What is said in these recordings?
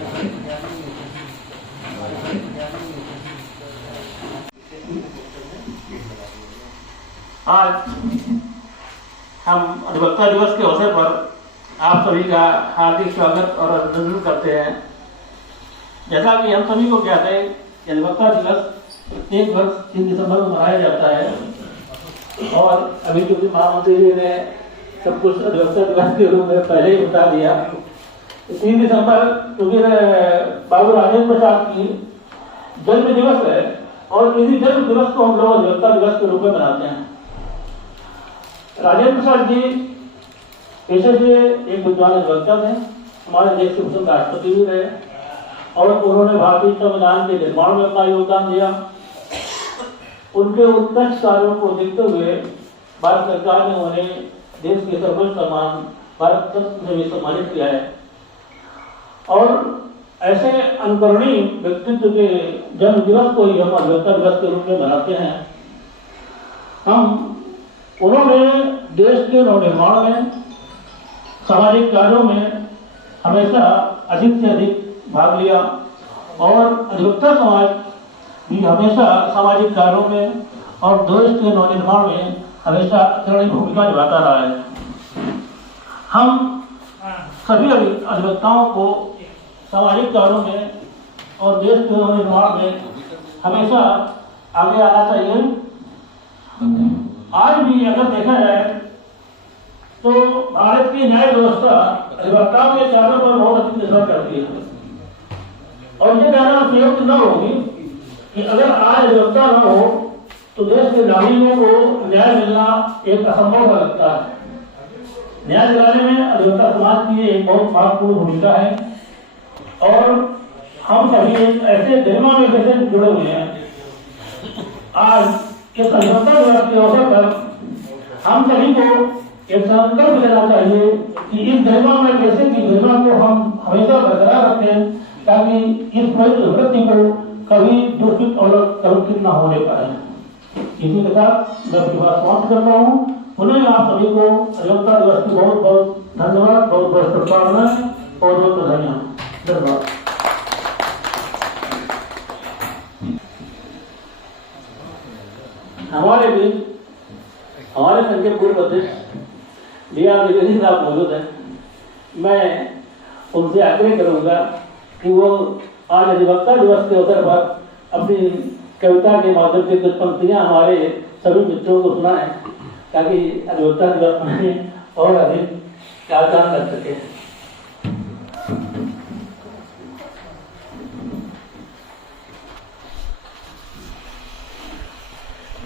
आज हम अधिवक्ता दिवस के अवसर पर आप सभी का हार्दिक स्वागत और अभिनंदन करते हैं। जैसा कि हम सभी को ज्ञात है कि अधिवक्ता दिवस प्रत्येक वर्ष 3 दिसंबर को मनाया जाता है और अभी जो भी महामंत्री जी ने सब कुछ अधिवक्ता दिवस के रूप में पहले ही बता दिया। 3 दिसंबर क्योंकि बाबू राजेंद्र प्रसाद की जन्म दिवस है और इसी जन्म दिवस को हम लोग अधिवक्ता दिवस के रूप में मनाते हैं। राजेंद्र प्रसाद जी पेशे से एक विद्वान अधिवक्ता थे, हमारे देश के प्रथम राष्ट्रपति भी रहे और उन्होंने भारतीय संविधान के निर्माण में अपना योगदान दिया। उनके उत्कृष्ट कार्यों को देखते हुए भारत सरकार ने उन्हें देश के सर्वोच्च सम्मान भारत रत्न से भी सम्मानित किया है और ऐसे अनुकरणीय व्यक्तित्व के जन्म दिवस को ही हम अधिवक्ता दिवस के रूप में मनाते हैं। उन्होंने देश के नवनिर्माण में, सामाजिक कार्यों में हमेशा अधिक से अधिक भाग लिया और अधिवक्ता समाज भी हमेशा सामाजिक कार्यों में और देश के नवनिर्माण में हमेशा अग्रणी भूमिका निभाता रहा है। हम सभी अधिवक्ताओं को सामाजिक कार्यों में और देश के नवनिर्माण में हमेशा आगे आना चाहिए। आज भी अगर देखा जाए तो भारत की न्याय व्यवस्था अधिवक्ताओं के कार्यों पर बहुत अधिक निर्भर करती है और ये कहना संयुक्त न होगी कि अगर आज अधिवक्ता न हो तो देश के नागरिकों को न्याय मिलना एक असंभव लगता है। न्याय दिलाने में अधिवक्ता समाज की एक बहुत महत्वपूर्ण भूमिका है और हम सभी एक ऐसे गरिमा में कैसे जुड़े हुए हैं। आज इस अधिवक्ता दिवस के अवसर पर हम सभी को एक संकल्प लेना चाहिए कि इस गरिमा में कैसे की गरिमा को हम हमेशा बरकरार रखें ताकि इस पवित्र वृत्ति को कभी दूषित और कलंकित न होने पाए। इसी के साथ मैं अपनी बात समाप्त करता हूँ। पुनः आप सभी को अधिवक्ता दिवस की बहुत बहुत धन्यवाद, बहुत बहुत शुभकामनाएं और बहुत धन्यवाद। हमारे बीच हमारे संघ के पूर्व अध्यक्ष D.R. द्विवेदी साहब मौजूद हैं। मैं उनसे आग्रह करूंगा कि वो आज अधिवक्ता दिवस के अवसर पर अपनी कविता के माध्यम से कुछ पंक्तियां हमारे सभी मित्रों को सुनाएं ताकि अधिवक्ता दिवस में और अधिक चार लग सके।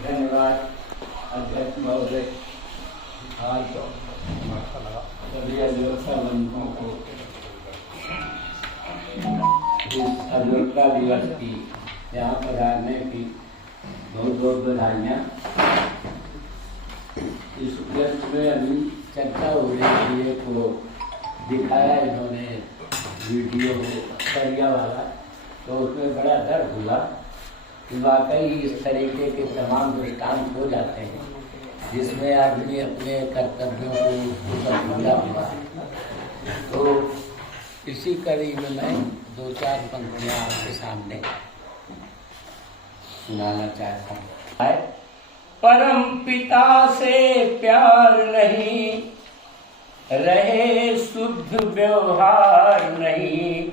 धन्यवाद अध्यक्ष महोदय। आज सभी अधिवक्ता बंधुओं को इस अधिवक्ता दिवस की यहाँ पधारने की बहुत बहुत बधाइयाँ। इस उपलक्ष्य में अभी चर्चा हो रही थी, एक वो दिखाया इन्होंने वीडियो सरिया वाला, तो उसमें बड़ा दर्द हुआ कि वाकई इस तरीके के तमाम दृष्टांत हो जाते हैं जिसमें आदमी अपने कर्तव्यों को भूला हुआ है। तो इसी कड़ी में मैं 2-4 पंक्तियाँ आपके सामने सुनाना चाहता हूँ। परम पिता से प्यार नहीं, रहे शुद्ध व्यवहार नहीं,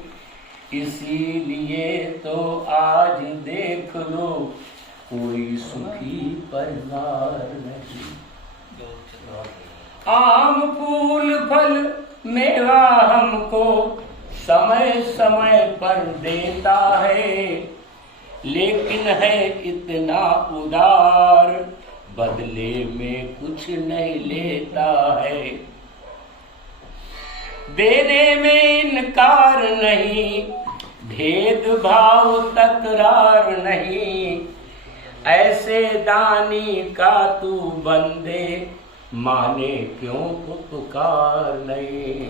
इसीलिए तो आज देख लो कोई सुखी परिवार नहीं। आम फूल फल मेवा हमको समय समय पर देता है, लेकिन है इतना उदार बदले में कुछ नहीं लेता है। देने में इनकार नहीं, भेदभाव तकरार नहीं, ऐसे दानी का तू बंदे माने क्यों पुकार नहीं।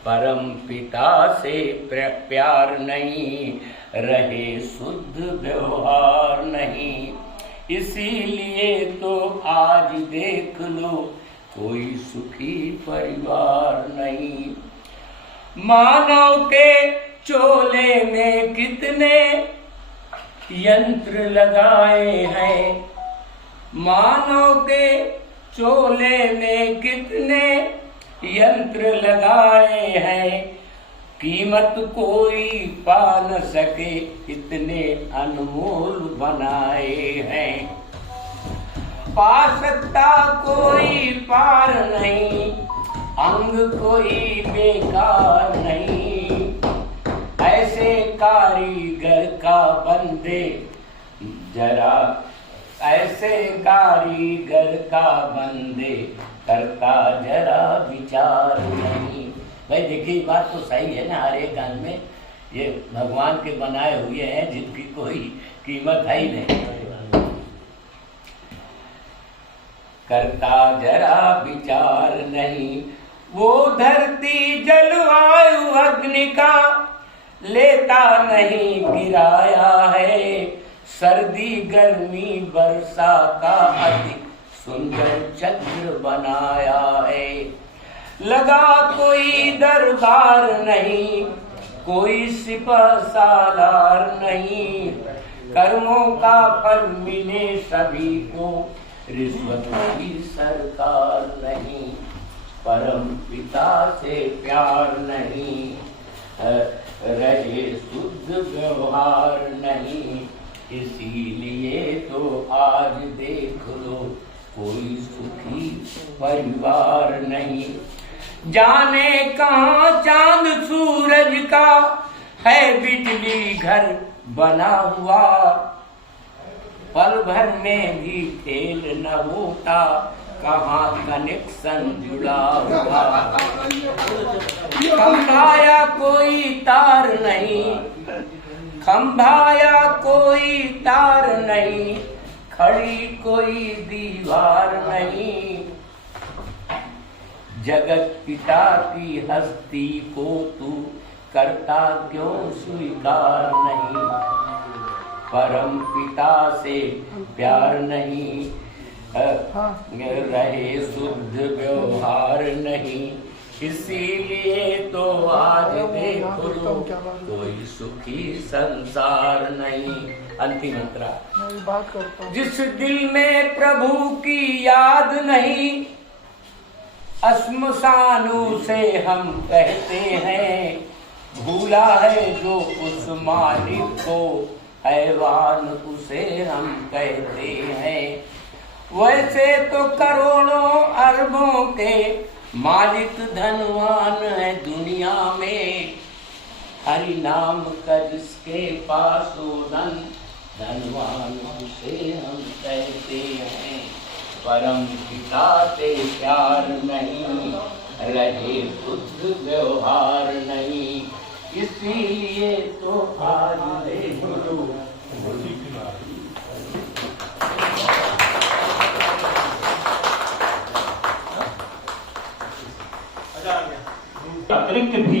परम पिता से प्यार नहीं, रहे शुद्ध व्यवहार नहीं, इसीलिए तो आज देख लो कोई सुखी परिवार नहीं। मानव के चोले में कितने यंत्र लगाए हैं, मानव के चोले में कितने यंत्र लगाए हैं, कीमत कोई पा न सके इतने अनमोल बनाए हैं। पा सकता कोई पार नहीं, अंग कोई बेकार नहीं, ऐसे कारीगर का बंदे जरा, ऐसे कारीगर का बंदे करता जरा विचार नहीं। भाई देखिए बात तो सही है ना, हर एक गान में ये भगवान के बनाए हुए हैं जिनकी कोई कीमत है ही नहीं। करता जरा विचार नहीं, वो धरती जलवायु अग्नि का लेता नहीं किराया है, सर्दी गर्मी वर्षा का अति सुंदर चक्र बनाया है। लगा कोई दरबार नहीं, कोई सिपह सालार नहीं, कर्मों का फल मिले सभी को, रिश्वत की सरकार नहीं, परम पिता से प्यार नहीं, रहे शुद्ध व्यवहार नहीं, इसीलिए तो आज देख लो कोई सुखी परिवार नहीं। जाने कहाँ चांद सूरज का है बिजली घर बना हुआ, पल भर में भी खेल न होता, कहाँ कनेक्शन जुड़ा हुआ। खंभाया कोई तार नहीं, खंभाया कोई तार नहीं, खड़ी कोई दीवार नहीं, जगत पिता की हस्ती को तू करता क्यों स्वीकार नहीं, परम पिता से प्यार नहीं, रहे शुद्ध व्यवहार नहीं, इसीलिए तो आज देखो कोई सुखी संसार नहीं। अंतिम मंत्र। जिस दिल में प्रभु की याद नहीं, श्मशानु से हम कहते हैं, भूला है जो उस मालिक को, हैवान उसे हम कहते हैं। वैसे तो करोड़ों अरबों के मालिक धनवान है दुनिया में, हरि नाम का जिसके पास हो धन, धनवान उसे हम कहते हैं। परम पिता से प्यार नहीं, रहे शुद्ध व्यवहार नहीं, इसीलिए तो आज देखो। अतिरिक्त भी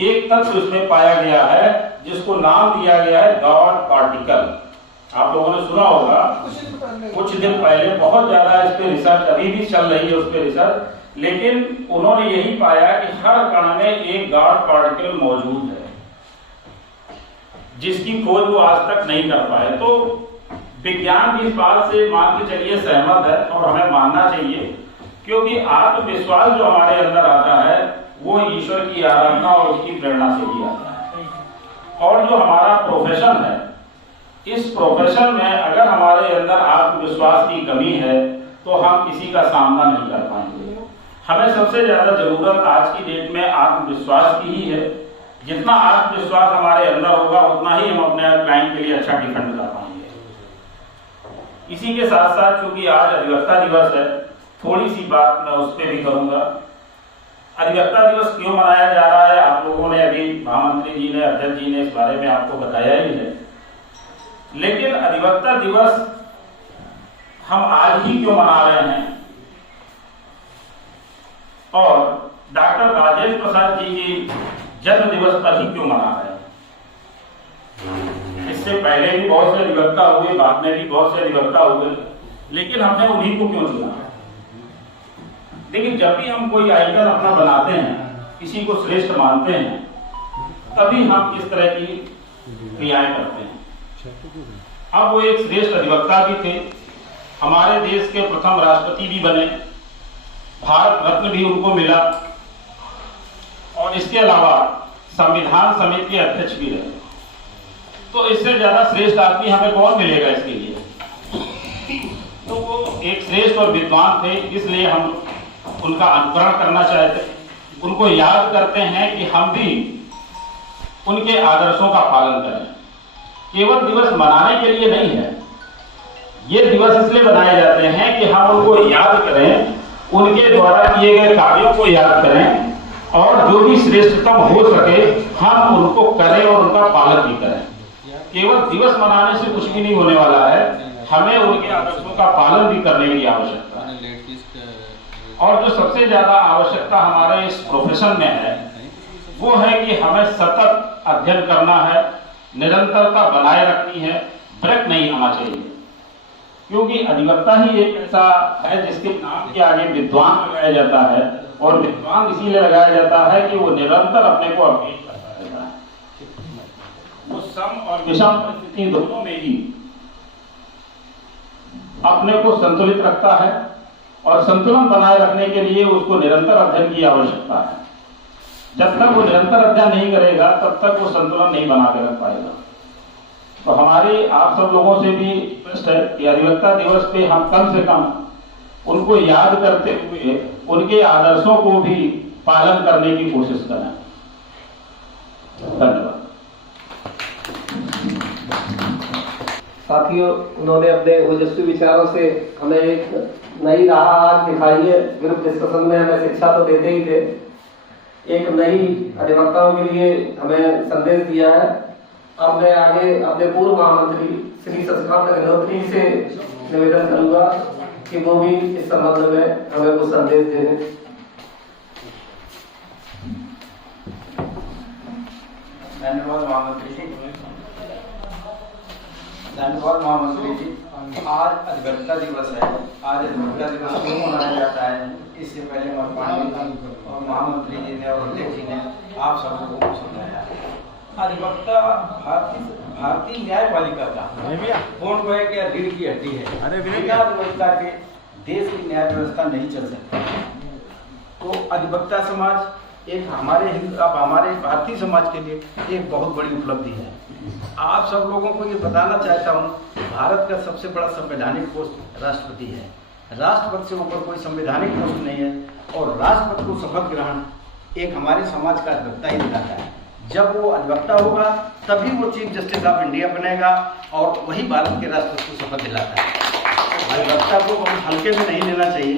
एक तत्व उसमें पाया गया है जिसको नाम दिया गया है गॉड पार्टिकल। आप लोगों ने सुना होगा कुछ दिन पहले, बहुत ज्यादा इस पे रिसर्च अभी भी चल रही है उस पे रिसर्च, लेकिन उन्होंने यही पाया कि हर कण में एक गॉड पार्टिकल मौजूद है जिसकी खोज वो आज तक नहीं कर पाए। तो विज्ञान भी इस बात से मान के चलिए सहमत है और हमें मानना चाहिए, क्योंकि आत्मविश्वास जो हमारे अंदर आता है वो ईश्वर की आराधना और उसकी प्रेरणा से ही आता है। और जो हमारा प्रोफेशन है, इस प्रोफेशन में अगर हमारे अंदर आत्मविश्वास की कमी है तो हम किसी का सामना नहीं कर पाएंगे। हमें सबसे ज्यादा जरूरत आज की डेट में आत्मविश्वास की ही है। जितना आत्मविश्वास हमारे अंदर होगा उतना ही हम अपने क्लाइंट के लिए अच्छा डिफेंड कर पाएंगे। इसी के साथ साथ चूंकि आज अधिवक्ता दिवस है, थोड़ी सी बात मैं उस पर भी करूंगा। अधिवक्ता दिवस क्यों मनाया जा रहा है, आप लोगों ने अभी महामंत्री जी ने, अध्यक्ष जी ने इस बारे में आपको बताया ही है, लेकिन अधिवक्ता दिवस हम आज ही क्यों मना रहे हैं और डॉक्टर राजेंद्र प्रसाद जी की जन्म दिवस पर ही क्यों मना रहे हैं। इससे पहले भी बहुत से अधिवक्ता हुए, बाद में भी बहुत से अधिवक्ता हुए, लेकिन हमने उन्हीं को क्यों चुना। लेकिन जब भी हम कोई आइकन अपना बनाते हैं, किसी को श्रेष्ठ मानते हैं, तभी हम इस तरह की क्रियाएं करते हैं। अब वो एक श्रेष्ठ अधिवक्ता भी थे, हमारे देश के प्रथम राष्ट्रपति भी बने, भारत रत्न भी उनको मिला और इसके अलावा संविधान समिति के अध्यक्ष भी रहे। तो इससे ज्यादा श्रेष्ठ आदमी हमें कौन मिलेगा इसके लिए? तो वो एक श्रेष्ठ और विद्वान थे, इसलिए हम उनका अनुकरण करना चाहते, उनको याद करते हैं कि हम भी उनके आदर्शों का पालन करें। केवल दिवस मनाने के लिए नहीं है, ये दिवस इसलिए बनाए जाते हैं कि हम उनको याद करें, उनके द्वारा किए गए कार्यों को याद करें और जो भी श्रेष्ठतम हो सके हम उनको करें और उनका पालन भी करें। केवल दिवस मनाने से कुछ भी नहीं होने वाला है, हमें उनके आदर्शों का पालन भी करने की आवश्यकता है। और जो सबसे ज्यादा आवश्यकता हमारे इस प्रोफेशन में है वो है कि हमें सतत अध्ययन करना है, निरंतरता बनाए रखनी है, ब्रेक नहीं आना चाहिए। क्योंकि अधिवक्ता ही एक ऐसा है जिसके नाम के आगे विद्वान लगाया जाता है, और विद्वान इसीलिए लगाया जाता है कि वो निरंतर अपने को अपडेट करता रहता है। वो सम और विषम परिस्थिति दोनों में ही अपने को संतुलित रखता है, और संतुलन बनाए रखने के लिए उसको निरंतर अध्ययन की आवश्यकता है। जब तक वो निरंतर अध्ययन नहीं करेगा तब तक वो संतुलन नहीं बना के रख पाएगा। तो हमारी आप सब लोगों से भी रिक्वेस्ट है कि अधिवक्ता दिवस पे हम कम से कम उनको याद करते हुए उनके आदर्शों को भी पालन करने की कोशिश करें। धन्यवाद। साथियों, उन्होंने अपने ओजस्वी विचारों से हमें एक नई राह आज दिखाई है। ग्रुप डिस्कशन में हमें शिक्षा तो देते ही थे, एक नई अधिवक्ताओं के लिए हमें संदेश दिया है। अब मैं आगे अपने पूर्व महामंत्री श्री शशिकांत अग्निहोत्री से निवेदन करूंगा कि वो भी इस संबंध में हमें कुछ संदेश दे दें। धन्यवाद महामंत्री जी। धन्यवाद महामंत्री जी। आज अधिवक्ता दिवस है। आज अधिवक्ता दिवस क्यों मनाया जाता है, इससे पहले और महामंत्री जी ने और अध्यक्ष जी ने आप सबको समझाया। अधिवक्ता भारतीय न्यायपालिका का कौन कहे कि रीढ़ की हड्डी है। बिना अधिवक्ता के देश की न्याय व्यवस्था नहीं चल सकती। तो अधिवक्ता समाज एक हमारे भारतीय समाज के लिए एक बहुत बड़ी उपलब्धि है। आप सब लोगों को ये बताना चाहता हूँ, भारत का सबसे बड़ा संवैधानिक पोस्ट राष्ट्रपति है। राष्ट्रपति से ऊपर कोई संवैधानिक पोस्ट नहीं है, और राष्ट्रपति को शपथ ग्रहण एक हमारे समाज का अधिवक्ता ही दिलाता है। जब वो अधिवक्ता होगा तभी वो चीफ जस्टिस ऑफ इंडिया बनेगा, और वही भारत के राष्ट्रपति को शपथ दिलाता है। अधिवक्ता को बहुत हल्के में नहीं लेना चाहिए।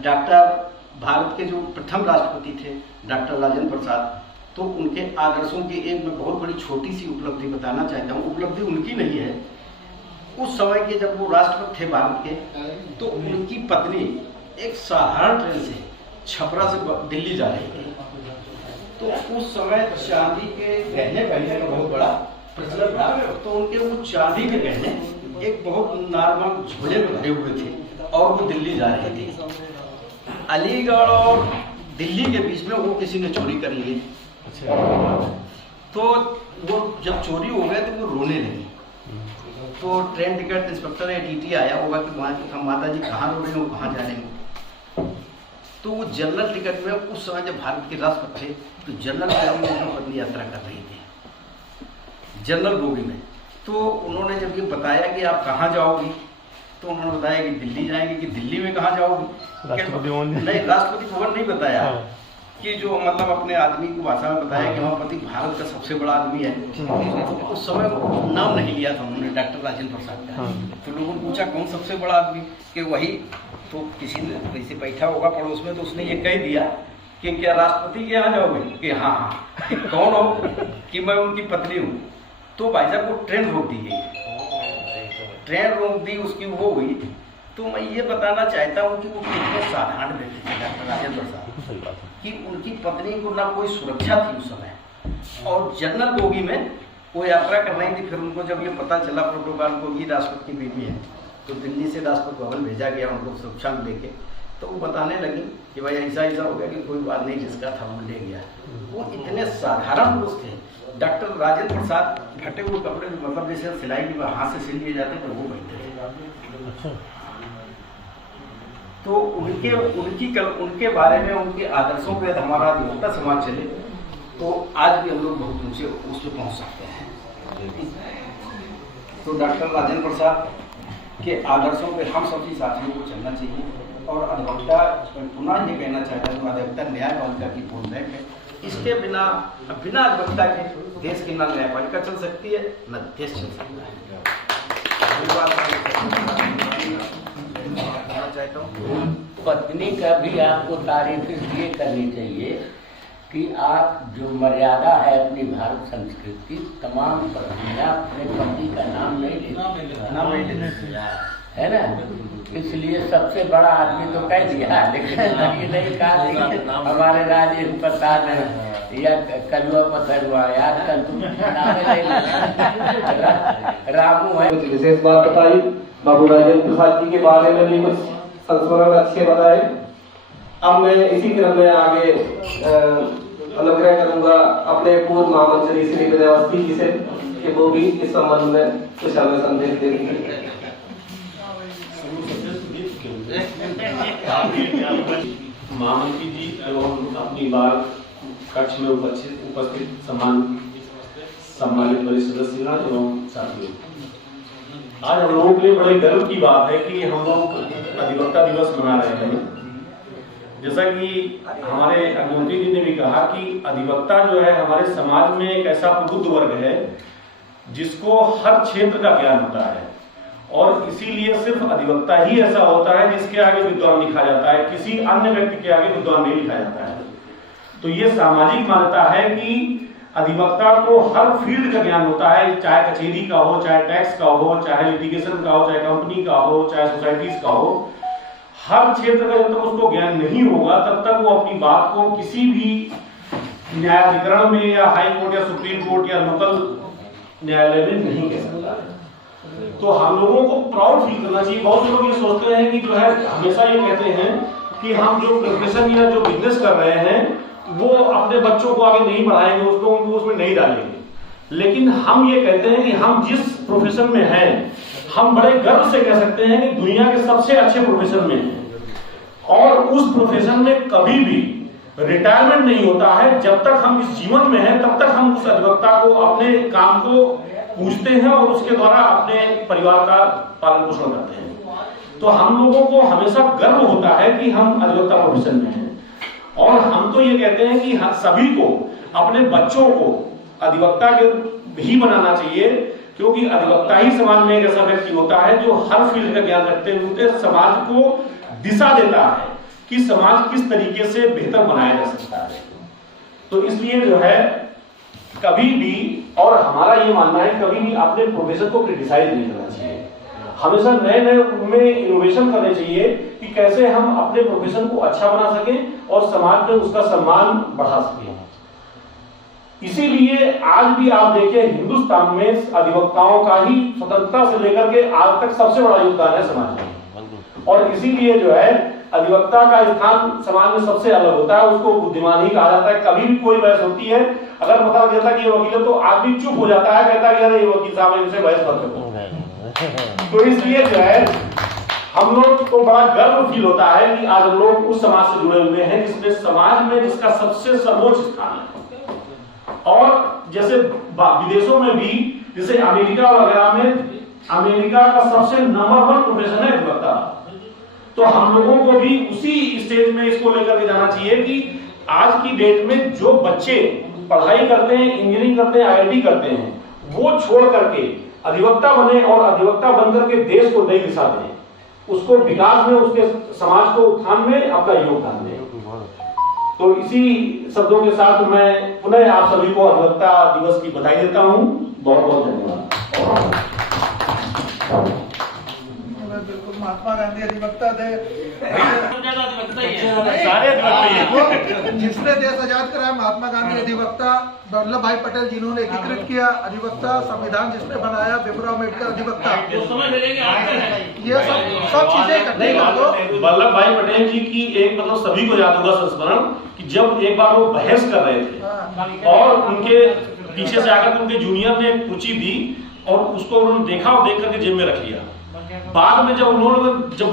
डॉक्टर भारत के जो प्रथम राष्ट्रपति थे डॉक्टर राजेंद्र प्रसाद, तो उनके आदर्शों की एक मैं बहुत बड़ी छोटी सी उपलब्धि बताना चाहता हूँ। उपलब्धि उनकी नहीं है, उस समय के जब वो राष्ट्रपति थे भारत के, तो उनकी पत्नी एक साधारण ट्रेन से छपरा से दिल्ली जा रही थी। तो उस समय चांदी के गहने पहनने का बहुत बड़ा प्रचलन था। तो उनके वो चांदी के गहने एक बहुत नॉर्मल झोले में भरे हुए थे, और वो दिल्ली जा रहे थे। अलीगढ़ और दिल्ली के बीच में वो किसी ने चोरी कर ली। तो वो जब चोरी हो गए तो वो रोने लगी। तो ट्रेन टिकट इंस्पेक्टर या टीटी आया होगा कि वहाँ माता जी कहाँ रो रही हो, कहाँ जा रही हो। तो वो जनरल टिकट में उस समय जब भारत के राष्ट्रपति थे, तो जनरल में उनकी पत्नी यात्रा कर रही थी जनरल बोगी में। तो उन्होंने जब ये बताया कि आप कहाँ जाओगी, तो उन्होंने बताया कि दिल्ली जाएंगे। कि दिल्ली में कहाँ जाओगी? नहीं, राष्ट्रपति भवन नहीं बताया, कि जो मतलब अपने आदमी की भाषा में बताया कि हमारा पति भारत का सबसे बड़ा आदमी है। उस समय नाम नहीं लिया था उन्होंने, डॉक्टर राजेंद्र प्रसाद का। तो लोगों ने पूछा कौन सबसे बड़ा आदमी, कि वही। तो किसी ने वैसे बैठा होगा पड़ोस में, तो उसने ये कह दिया कि क्या राष्ट्रपति के यहाँ जाओगे? कि हाँ। कि कौन हो? कि मैं उनकी पत्नी हूँ। तो भाई साहब को ट्रेन रोक दी गई, ट्रेन रोक दी, उसकी वो हुई। तो मैं ये बताना चाहता हूँ कि वो कितने साधारण व्यक्ति थे डॉक्टर राजेंद्र प्रसाद, कि उनकी पत्नी को ना कोई सुरक्षा थी उस समय, और जनरल बोगी में वो यात्रा कर रही थी। फिर उनको जब ये पता चला प्रोटोकॉल को कि राष्ट्रपति की बेटी है, तो दिल्ली से राष्ट्रपति भवन भेजा गया उनको सुरक्षा में लेके। तो वो बताने लगी कि भाई ऐसा ऐसा हो गया कि कोई बात नहीं, जिसका था वो ले गया। वो इतने साधारण पुरुष थे। डॉक्टर राजेंद्र प्रसाद फटे हुए कपड़े मतलब जैसे सिलाई की हाथ से सिल लिए जाते तो वो पहनते थे। तो उनके बारे में, उनके आदर्शों पे हमारा अधिवक्ता समाज चले तो आज भी हम लोग बहुत ऊंचे उस पर पहुँच सकते हैं। तो डॉक्टर राजेंद्र प्रसाद के आदर्शों पे हम सभी साथियों को चलना चाहिए। और अधिवक्ता पुनः ये कहना चाहता हूँ, अधिवक्ता न्यायपालिका की फॉर्मैट है। इसके बिना अधिवक्ता के देश की न न्यायपालिका चल सकती है न देश चल सकता है। चाहता हूँ पत्नी का भी आपको तारीफ इसलिए करनी चाहिए कि आप जो मर्यादा है अपनी भारत संस्कृति, तमाम पत्नियां अपने पति का नाम नहीं लेती है ना, इसलिए सबसे बड़ा आदमी तो कह दिया, लेकिन नहीं कहा हमारे राजेंद्र प्रसाद या कलुआ पथरुआ यार कल तुम रामू है। विशेष बात बताई, बाबू राजेंद्र प्रसाद जी के बारे में भी कुछ संस्मरण अच्छे बताए। अब मैं इसी क्रम में आगे अनुग्रह करूंगा अपने पूर्व महामंत्री श्री विनय अवस्थी जी से कि वो भी इस संबंध में कुछ हमें संदेश देंगे। महामंत्री जी एवं अपनी बार कक्ष में उपस्थित सम्मानित वरिष्ठ सदस्य एवं साथियों, आज हम लोगों के लिए बड़े गर्व की बात है कि हम लोग अधिवक्ता दिवस मना रहे हैं। जैसा कि हमारे अग्निहोत्री जी ने भी कहा कि अधिवक्ता जो है हमारे समाज में एक ऐसा प्रबुद्ध वर्ग है जिसको हर क्षेत्र का ज्ञान होता है, और इसीलिए सिर्फ अधिवक्ता ही ऐसा होता है जिसके आगे विद्वान लिखा जाता है, किसी अन्य व्यक्ति के आगे विद्वान नहीं लिखा जाता है। तो ये सामाजिक मान्यता है कि अधिवक्ता को हर फील्ड का ज्ञान होता है, चाहे कचहरी का हो, चाहे टैक्स का हो, चाहे लिटिगेशन का हो, चाहे कंपनी का हो, चाहे सोसाइटीज का हो। हर क्षेत्र का जब तक उसको ज्ञान नहीं होगा तब तक वो अपनी बात को किसी भी न्यायाधिकरण में या हाई कोर्ट या सुप्रीम कोर्ट या लोकल न्यायालय में नहीं कह सकता। तो हम लोगों को प्राउड फील करना चाहिए। बहुत से लोग ये सोचते हैं कि जो है हमेशा ये कहते हैं कि हम जो प्रोफेशन या जो बिजनेस कर रहे हैं वो अपने बच्चों को आगे नहीं बढ़ाएंगे, उसको उनको उसमें नहीं डालेंगे। लेकिन हम ये कहते हैं कि हम जिस प्रोफेशन में हैं हम बड़े गर्व से कह सकते हैं कि दुनिया के सबसे अच्छे प्रोफेशन में हैं, और उस प्रोफेशन में कभी भी रिटायरमेंट नहीं होता है। जब तक हम इस जीवन में हैं तब तक हम उस अधिवक्ता को अपने काम को पूछते हैं और उसके द्वारा अपने परिवार का पालन पोषण करते हैं। तो हम लोगों को हमेशा गर्व होता है कि हम अधिवक्ता प्रोफेशन में हैं, और हम तो ये कहते हैं कि सभी को अपने बच्चों को अधिवक्ता के ही बनाना चाहिए, क्योंकि अधिवक्ता ही समाज में एक ऐसा व्यक्ति होता है जो हर फील्ड का ज्ञान रखते हुए समाज को दिशा देता है कि समाज किस तरीके से बेहतर बनाया जा सकता है। तो इसलिए जो है कभी भी, और हमारा ये मानना है, कभी भी अपने प्रोफेशन को क्रिटिसाइज नहीं करना चाहिए। हमेशा नए नए उनमें इनोवेशन करने चाहिए कि कैसे हम अपने प्रोफेशन को अच्छा बना सकें और समाज में उसका सम्मान बढ़ा सकें। इसीलिए आज भी आप देखिए हिंदुस्तान में अधिवक्ताओं का ही स्वतंत्रता से लेकर के आज तक सबसे बड़ा योगदान है समाज में, और इसीलिए जो है अधिवक्ता का स्थान समाज में सबसे अलग होता है। उसको बुद्धिमान ही कहा जाता है। कभी भी कोई बहस होती है, अगर पता लग जाता है कि ये वकील है तो आदमी चुप हो जाता है, कहता है ये वकील साहब है, इनसे बहस मत करो। तो इसलिए जो है हम लोग को बड़ा गर्व फील होता है कि आज हम लोग उस समाज से जुड़े हुए हैं जिसमें समाज में जिसका सबसे सर्वोच्च स्थान है। और जैसे विदेशों में भी, जैसे अमेरिका वगैरह में, अमेरिका का सबसे नंबर 1 प्रोफेशन है अधिवक्ता। तो हम लोगों को भी उसी स्टेज में इसको लेकर के जाना चाहिए कि आज की डेट में जो बच्चे पढ़ाई करते हैं, इंजीनियरिंग करते हैं, IIT करते हैं, वो छोड़ करके अधिवक्ता बने और अधिवक्ता बनकर के देश को नई दिशा दें, उसको विकास में, उसके समाज को उत्थान में अपना योगदान दें। तो इसी शब्दों के साथ मैं पुनः आप सभी को अधिवक्ता दिवस की बधाई देता हूं। बहुत बहुत धन्यवाद। महात्मा गांधी अधिवक्ता थे। जिसने देश आजाद कराया महात्मा गांधी अधिवक्ता, वल्लभ भाई पटेल जिन्होंने एकीकृत किया अधिवक्ता, संविधान जिसने बनाया भीमराव अम्बेडकर अधिवक्ता, ये सब चीजें इकट्ठी कर दो। वल्लभ भाई पटेल जी की एक मतलब सभी को याद होगा संस्मरण कि जब एक बार वो बहस कर रहे थे और उनके पीछे से आकर उनके जूनियर ने कुर्सी दी और उसको उन्होंने देखा और देख करके जेब में रख लिया। बाद में जब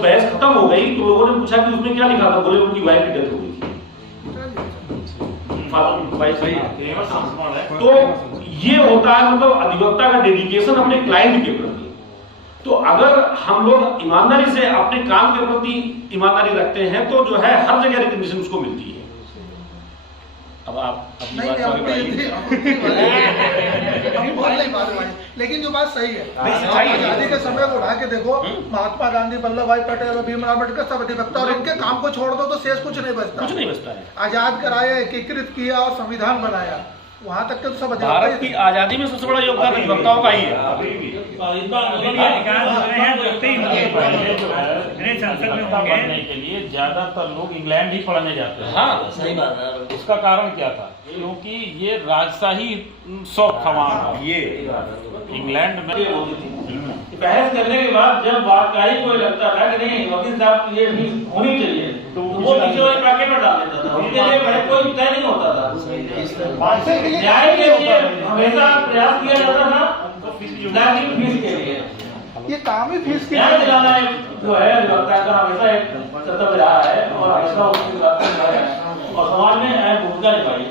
बहस खत्म हो गई तो लोगों ने पूछा कि उसमें क्या लिखा था, बोले उनकी वाइफ की डेथ हो गई थी। तो ये होता है मतलब अधिवक्ता का डेडिकेशन अपने क्लाइंट के प्रति। तो अगर हम लोग ईमानदारी से अपने काम के प्रति ईमानदारी रखते हैं तो जो है हर जगह रिकग्निशन उसको मिलती है। अब आप अपनी बात लेकिन जो बात सही है, आजादी के समय को उठा के देखो, महात्मा गांधी, वल्लभ भाई पटेल और भीमराव अम्बेडकर सब अधिवक्ता, और इनके काम को छोड़ दो तो शेष कुछ नहीं बचता है। आजाद कराया, एकीकृत किया और संविधान बनाया, वहाँ तक के तो सब भारत की आजादी में सबसे बड़ा योगदान अधिवक्ताओं का ही है। के लिए ज्यादातर लोग इंग्लैंड ही पढ़ने जाते हैं। हाँ, सही बात है। उसका कारण क्या था? क्योंकि ये राजशाही शौक था वहाँ का। ये इंग्लैंड में बहस करने के बाद जब वाकई कोई लगता था कि नहीं वकील साहब ये भी होनी चाहिए तो वो पीछे वाले पैकेट में डाल देता था। उसके लिए बहस कोई तय नहीं होता था। न्याय के लिए हमेशा प्रयास किया जाता था, फीस के लिए ये काम ही फीस न्याय दिलाना जो है अधिवक्ता का हमेशा एक कर्तव्य रहा है और हमेशा उसकी बात है और समाज में अहम भूमिका निभाई है।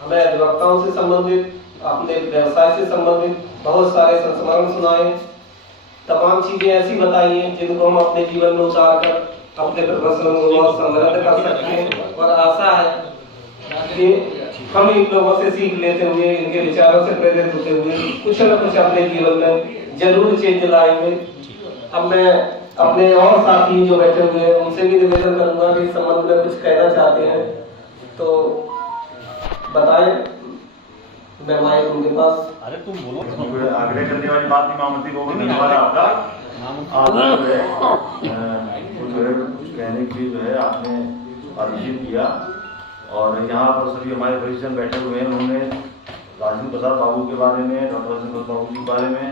हमें अधिवक्ताओं से संबंधित, अपने व्यवसाय से संबंधित बहुत सारे संस्मरण सुनाए, तमाम चीजें ऐसी बताई हैं जिनको हम अपने जीवन में उतार कर अपने प्रदर्शन को समृद्ध कर सकते हैं। और आशा है कि हम इन लोगों से सीख लेते हुए, इनके विचारों से प्रेरित होते हुए कुछ न कुछ अपने जीवन में जरूर चेंज लाएंगे। अब मैं अपने और साथी जो बैठे हुए हैं उनसे भी निवेदन करूंगा कि इस संबंध में कुछ कहना चाहते हैं तो बताएं। मैं माइक उनके पास। अरे तुम बोलो। आग्रह करने वाली बात नहीं, महामंत्री को धन्यवाद आपका। आप जो है कुछ कहने के लिए जो है आपने आयोजित किया और यहाँ पर सभी हमारे वरिष्ठ बैठे हुए हैं। उन्होंने राजेंद्र प्रसाद बाबू के बारे में, डॉक्टर राजेंद्र बाबू के बारे में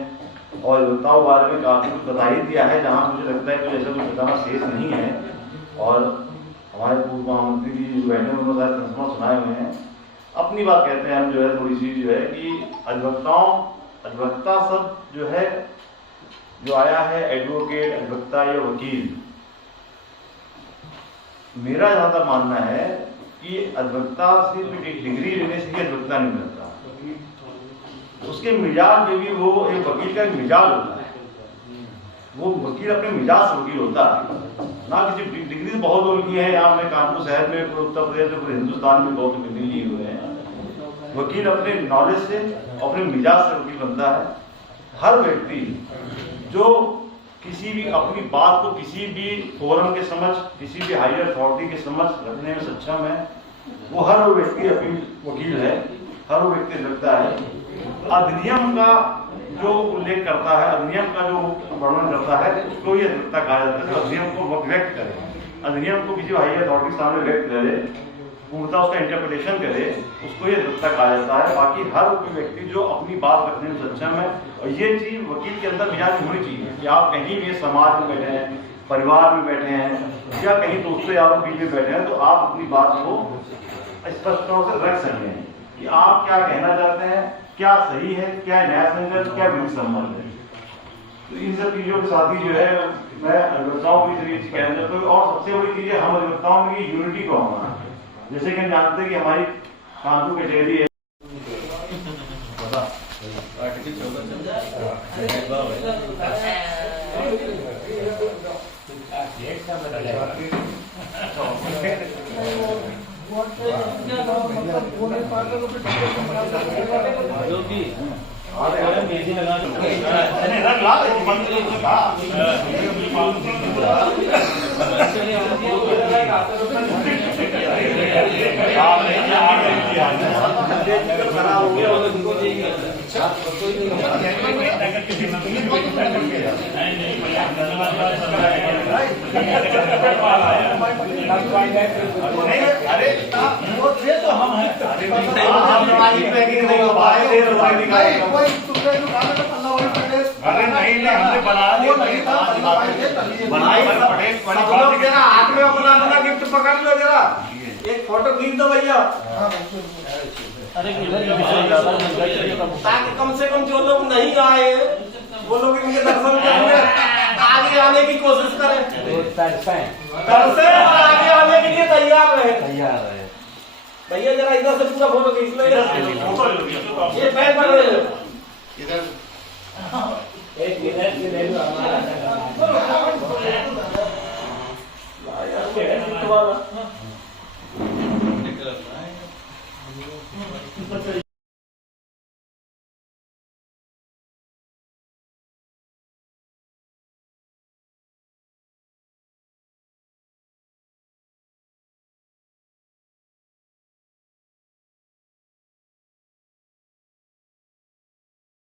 और अधिवक्ताओं के बारे में काफी कुछ बता ही दिया है, जहाँ मुझे लगता है कि ऐसा कुछ बताना शेष नहीं है। और हमारे पूर्व महामंत्री जी जो बैठे उन्होंने सारे संस्मरण सुनाए हुए हैं। अपनी बात कहते हैं हम जो है थोड़ी सी जो है कि अधिवक्ता सब जो है जो आया है एडवोकेट, अधिवक्ता या वकील, मेरा जहां तक मानना है कि अधिवक्ता सिर्फ एक डिग्री लेने से ही अधिवक्ता नहीं बनता। उसके मिजाज में भी वो एक वकील का एक मिजाज होता है। वो वकील अपने मिजाज से वकील होता है, ना किसी डिग्री बहुत लोग की है। यहाँ में कानपुर शहर में, उत्तर प्रदेश में, पूरे हिंदुस्तान में बहुत डिग्री लिए हुए हैं। वकील अपने नॉलेज से, अपने मिजाज से वकील बनता है। हर व्यक्ति जो किसी भी अपनी बात को किसी भी फोरम के समक्ष, किसी भी हायर अथॉरिटी के समक्ष रखने में सक्षम है, वो हर व्यक्ति वकील है, हर वो व्यक्ति लगता है। अधिनियम का जो उल्लेख करता है, अधिनियम का जो वर्णन करता है, उसको ये अधिवक्ता कहा जाता है। जो अधिनियम को व्यक्त करे, अधिनियम को किसी हायर अथॉरिटी के सामने व्यक्त करे, पूर्णतः उसका इंटरप्रिटेशन करे, उसको ये अधिवक्ता कहा जाता है। बाकी हर व्यक्ति जो अपनी बात रखने में सक्षम है, और ये चीज वकील के अंदर मिजाज होनी चाहिए कि आप कहीं भी समाज में बैठे हैं, परिवार में बैठे हैं या कहीं दोस्तों यारों के बीच में बैठे हैं, तो आप अपनी बात को स्पष्ट तौर से रख सकते हैं कि आप क्या कहना चाहते हैं, क्या सही है, क्या न्याय संगत, क्या विधि सम्मत है। तो इन सब चीजों के साथ ही जो है मैं अधिवक्ताओं की जरिए कहना चाहता हूँ। और सबसे बड़ी चीज है हम अधिवक्ताओं में यूनिटी को होना है। जैसे कि हम जानते हैं कि हमारी कानपुर कचहरी है, टेक्निकल खराब हो गया उनको अरे वो थे तो हम हैं पैकिंग नहीं हो पाए थे कोई दूसरे दुकान में पल्ला वाली पटेल अरे नहीं हमने बना वो नहीं था पल्ला वाली थे तभी बनाई सब लोग जरा हाथ में अपना अपना गिफ्ट पकड़ लो जरा एक फोटो खींच दो भैया ताकि कम से कम जो लोग नहीं आए वो लोग इनके दर्शन करेंगे, आगे आने की कोशिश करें, तरसे और आगे आने के लिए तैयार रहे। भैया जरा इधर से पूरा फोटो खींच लो, ये पैर पर इधर एक मिनट